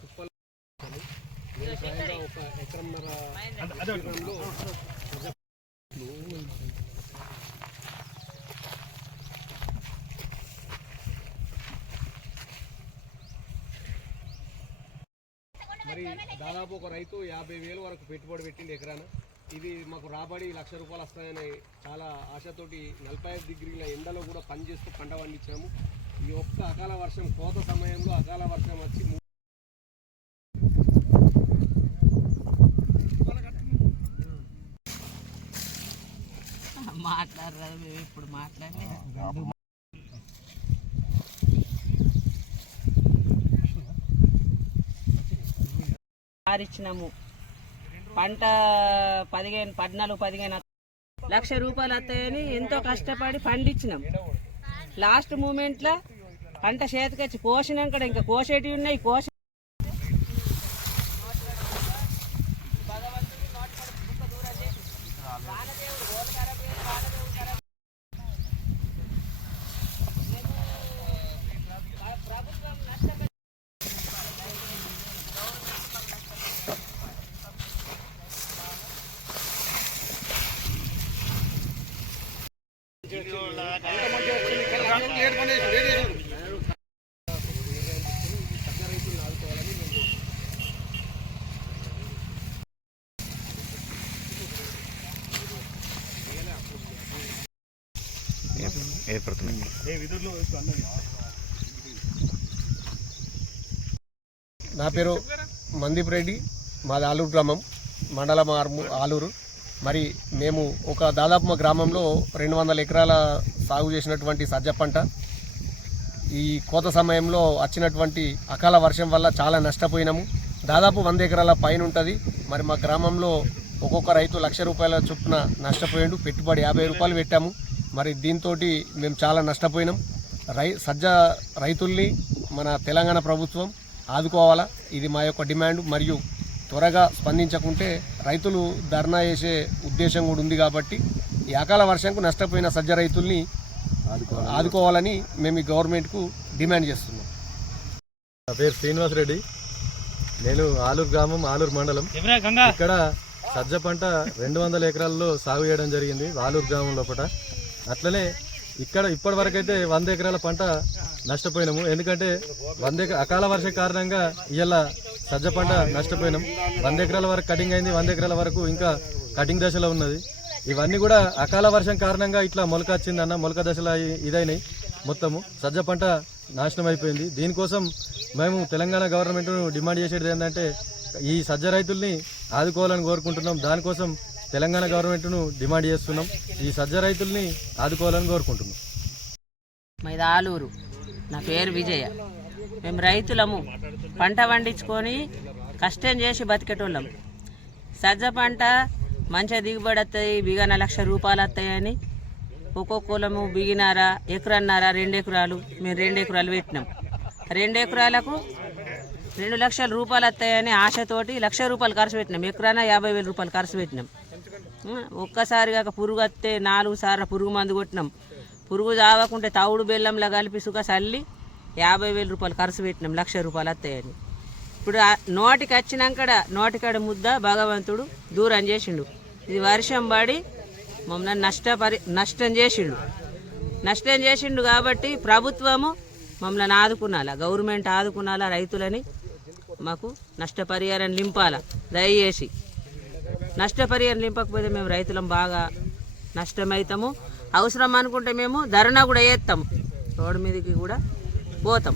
కుప్పలు. నేను స్వయంగా ఒక ఎకరంన్నర మరి దాదాపు ఒక రైతు యాభై వేలు వరకు పెట్టుబడి పెట్టింది ఎకరాన. ఇది మాకు రాబడి లక్ష రూపాయలు వస్తాయని చాలా ఆశతోటి నలభై ఐదు డిగ్రీల ఎండలో కూడా పనిచేస్తూ పంట పండించాము. ఈ ఒక్క అకాల వర్షం కోత సమయంలో అకాల వర్షం వచ్చి మాట్లాడరాదు మేము ఇప్పుడు మాట్లాడలే. ఇచ్చినాము పంట పదిహేను పద్నాలుగు పదిహేను లక్ష రూపాయలు వస్తాయని ఎంతో కష్టపడి పండించినాం. లాస్ట్ మూమెంట్లో పంట చేతికొచ్చి కోసినాక ఇంకా కోసేటివి ఉన్నాయి కోసి ఏర్పడుతున్నాయి. నా పేరు మందీప్ రెడ్డి. మాది ఆలూరు గ్రామం. మండలం ఆర్ము ఆలూరు. మరి మేము ఒక దాదాపు మా గ్రామంలో రెండు వందల ఎకరాల సాగు చేసినటువంటి సజ్జ పంట. ఈ కోత సమయంలో వచ్చినటువంటి అకాల వర్షం వల్ల చాలా నష్టపోయినాము. దాదాపు వంద ఎకరాల పైన ఉంటుంది. మరి మా గ్రామంలో ఒక్కొక్క రైతు లక్ష రూపాయల చొప్పున నష్టపోయిండు. పెట్టుబడి యాభై రూపాయలు పెట్టాము. మరి దీంతో మేము చాలా నష్టపోయినాం. రై సజ్జ రైతుల్ని మన తెలంగాణ ప్రభుత్వం ఆదుకోవాలా? ఇది మా యొక్క డిమాండ్. మరియు త్వరగా స్పందించకుంటే రైతులు ధర్నా చేసే ఉద్దేశం కూడా ఉంది కాబట్టి ఈ అకాల వర్షంకు నష్టపోయిన సజ్జ రైతుల్ని ఆదుకోవాలని మేము ఈ గవర్నమెంట్కు డిమాండ్ చేస్తున్నాం. నా పేరు శ్రీనివాస్ రెడ్డి. నేను ఆలూరు గ్రామం ఆలూరు మండలం. ఇక్కడ సజ్జ పంట రెండు వందల ఎకరాల్లో సాగు చేయడం జరిగింది. ఆలూరు గ్రామం లోపల అట్లనే ఇక్కడ ఇప్పటి వరకు అయితే వంద ఎకరాల పంట నష్టపోయినాము. ఎందుకంటే వంద అకాల వర్ష కారణంగా ఇవాళ సజ్జ పంట నష్టపోయినాం. వంద ఎకరాల వరకు కటింగ్ అయింది వంద ఎకరాల వరకు ఇంకా కటింగ్ దశలో ఉన్నది. ఇవన్నీ కూడా అకాల వర్షం కారణంగా ఇట్లా మొలక వచ్చిందన్న మొలక దశలో ఇదైనాయి మొత్తము. సజ్జ పంట నాశనం అయిపోయింది దీనికోసం మేము తెలంగాణ గవర్నమెంట్ను డిమాండ్ చేసేది ఏంటంటే ఈ సజ్జ రైతుల్ని ఆదుకోవాలని కోరుకుంటున్నాం. దానికోసం తెలంగాణ గవర్నమెంట్ను డిమాండ్ చేస్తున్నాం. ఈ సజ్జ రైతుల్ని ఆదుకోవాలని కోరుకుంటున్నాం. మాది ఆలూరు. నా పేరు విజయ. మేము రైతులము. పంట పండించుకొని కష్టం చేసి బతికేటోళ్ళం. సజ్జ పంట మంచిగా దిగుబడి వస్తాయి బిగన లక్ష రూపాయలు వస్తాయని ఒక్కొక్కలము బిగినారా ఎకరన్నారా రెండు ఎకరాలు మేము రెండు ఎకరాలు పెట్టినాం. రెండు ఎకరాలకు రెండు లక్షల రూపాయలు వస్తాయని ఆశతోటి లక్ష రూపాయలు ఖర్చు పెట్టినాం. ఎకరాన యాభై వేల రూపాయలు ఖర్చు పెట్టినాం. ఒక్కసారి కాక పురుగు వస్తే నాలుగు సార్లు పురుగు మందు కొట్టినాం. పురుగు చావకుంటే తవుడు బెల్లంలో కలిపి సుఖ చల్లి యాభై వేల రూపాయలు ఖర్చు పెట్టినాం లక్ష రూపాయలు వస్తాయని. ఇప్పుడు నోటికి వచ్చినాకడ నోటికాడ ముద్ద భగవంతుడు దూరం చేసిండు. ఇది వర్షం పడి మమ్మల్ని నష్టపరి నష్టం చేసిండు. నష్టం చేసిండు కాబట్టి ప్రభుత్వము మమ్మల్ని ఆదుకునాలా గవర్నమెంట్ ఆదుకునాలా రైతులని మాకు నష్టపరిహారం నింపాలా దయచేసి. నష్టపరిహారం నింపకపోతే మేము రైతులం బాగా నష్టమవుతాము అవసరం అనుకుంటే మేము ధర్నా కూడా వేస్తాము రోడ్డు మీదకి కూడా పోతాం.